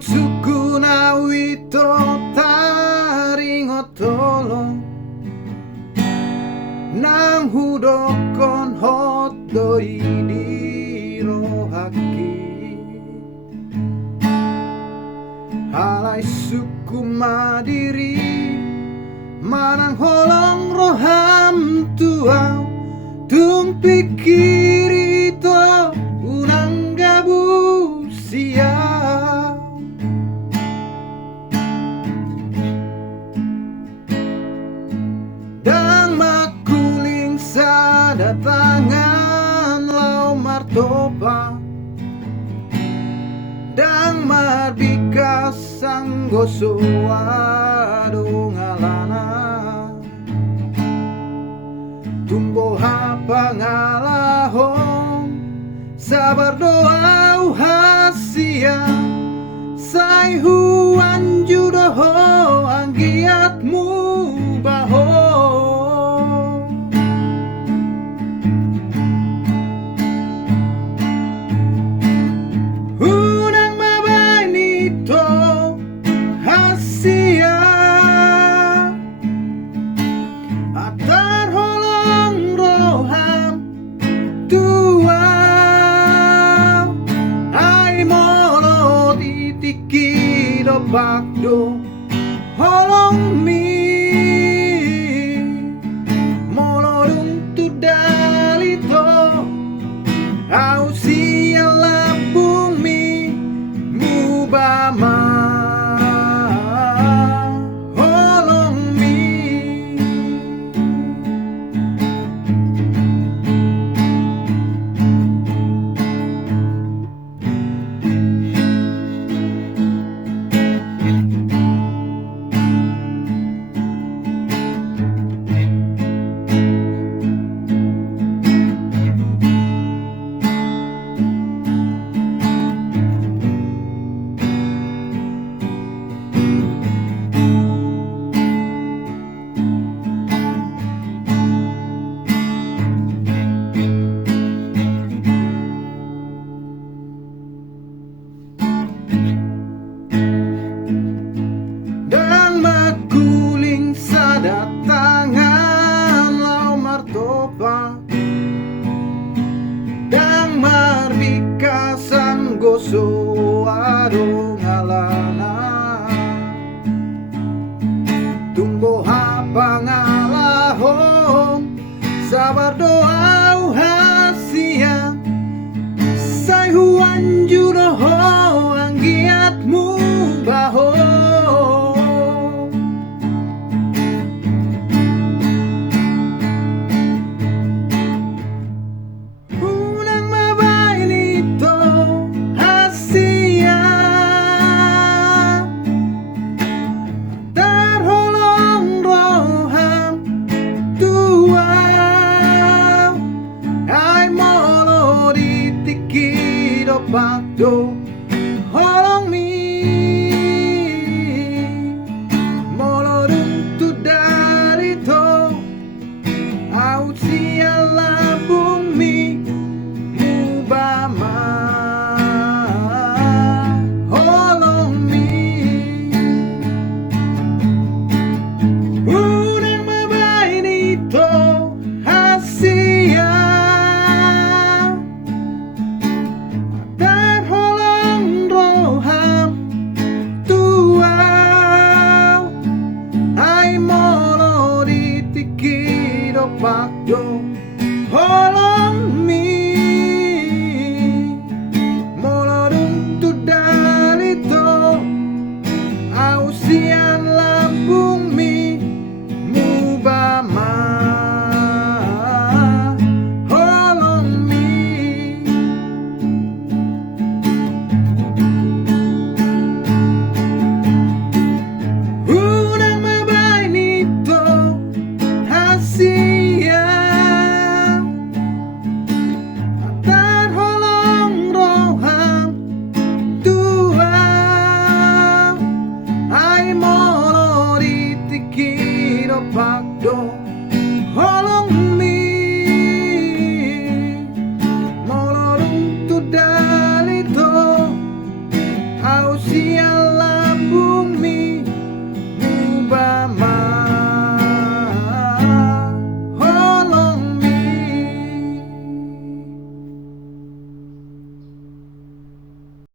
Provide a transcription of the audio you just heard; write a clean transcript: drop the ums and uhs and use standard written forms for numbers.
suku nawito taringo tolo nang hudokon hot doi diro haki halai suku madiri manang holong roham tua tung pikiri to unang gabu sia dan makuling sadatangan lau martopa dan marbika sanggoso ado ngalana tumbo hapa ngalahong sabar doa hasia sai huan judoho anggiatmu baho hunang mabani to hasia atar holong roham tua ai molo titiki do bakdo holong mi molo dung tu dalito au siala bumi mubama holong mi dan makuling sadatangan lau martopa dan marbika sanggoso ado ngalana tumbo hapa ngalahong sabar doa hasia sai huan judoho anggiatmu baho hunang mabaili to hasia terholong roham tua ai molo ditiki do bakdo holong mi molo dung tu darito au siala bumi mubama holong mi unang mabaini to hasia terholong bersama.